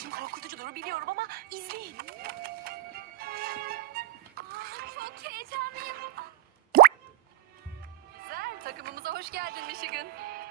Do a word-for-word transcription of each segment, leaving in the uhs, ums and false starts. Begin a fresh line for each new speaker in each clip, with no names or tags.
İletişim korkutucudur biliyorum ama izleyin.
Aa, çok heyecanlıyım.
Güzel, takımımıza hoş geldin Michigan.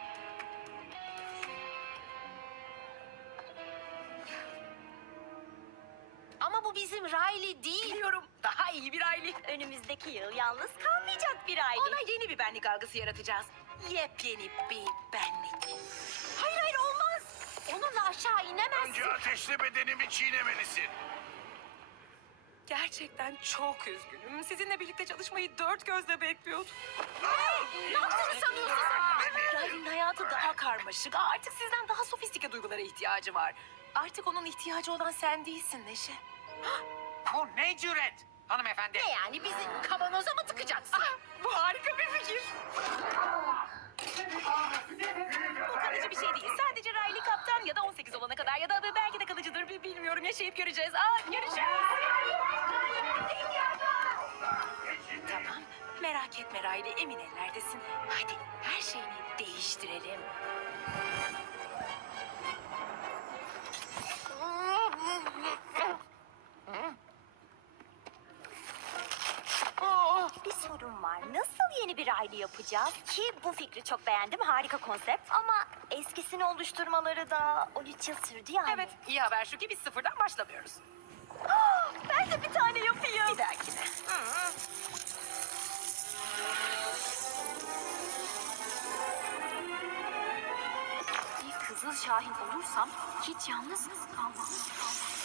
Ama bu bizim Riley değil. Biliyorum. Daha iyi bir Riley.
Önümüzdeki yıl yalnız kalmayacak bir aile.
Ona yeni bir benlik algısı yaratacağız. Yepyeni bir benlik. Hayır hayır olmaz. Onunla aşağı inemezsin.
Önce ateşli bedenimi çiğnemelisin.
Gerçekten çok üzgünüm. Sizinle birlikte çalışmayı dört gözle bekliyordum.
Ne yaptığını
sanıyorsun sen? Riley'nin hayatı daha karmaşık. Aa, Artık sizden daha sofistike duygulara ihtiyacı var. Artık onun ihtiyacı olan sen değilsin Neşe.
Bu ne cüret? Hanımefendi.
Ne yani bizi kavanoza mı tıkacaksın? Bu harika bir fikir. Bu kalıcı bir şey değil. Sadece Riley kaptan ya da on sekiz olana kadar ya da belki de kalıcıdır. Bir bilmiyorum. Yaşayıp göreceğiz. Aa, görüşürüz. Tamam. Merak etme Riley. Emin ellerdesin. Hadi her şeyini değiştirelim.
Bir sorun var. Nasıl yeni bir aile yapacağız? Ki bu fikri çok beğendim. Harika konsept. Ama eskisini oluşturmaları da on üç yıl sürdü yani.
Evet, iyi haber şu ki biz sıfırdan başlamıyoruz.
Ben de bir tane yapayım.
Bir dahakine.
Bir Kızıl Şahin olursam hiç yalnız kalmam.